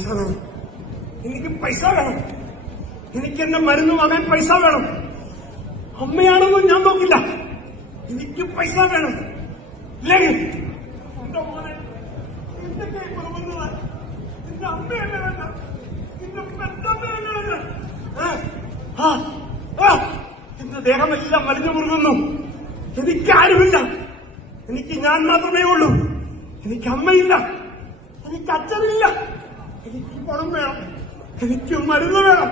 പൈസ വേണം എനിക്ക് പൈസ വേണം. എനിക്ക് എന്റെ മരുന്ന് വാങ്ങാൻ പൈസ വേണം. അമ്മയാണെന്നും ഞാൻ നോക്കില്ല. എനിക്ക് പൈസ വേണം. ഇല്ലെങ്കിൽ എന്റെ മോനെ നിന്റെ കൈ കൊണ്ടുവന്നതാ. നിന്റെ അമ്മയല്ല വേണ്ട. ആ, ആ, എന്റെ ദേഹമെല്ലാം വലിഞ്ഞു മുറുകുന്നു. എനിക്കാരുമില്ല. എനിക്ക് ഞാൻ മാത്രമേ ഉള്ളൂ. എനിക്ക് അമ്മയില്ല. എനിക്ക് അച്ഛനില്ല. എനിക്ക് പണം വേണം. എനിക്ക് മരുന്ന് വേണം.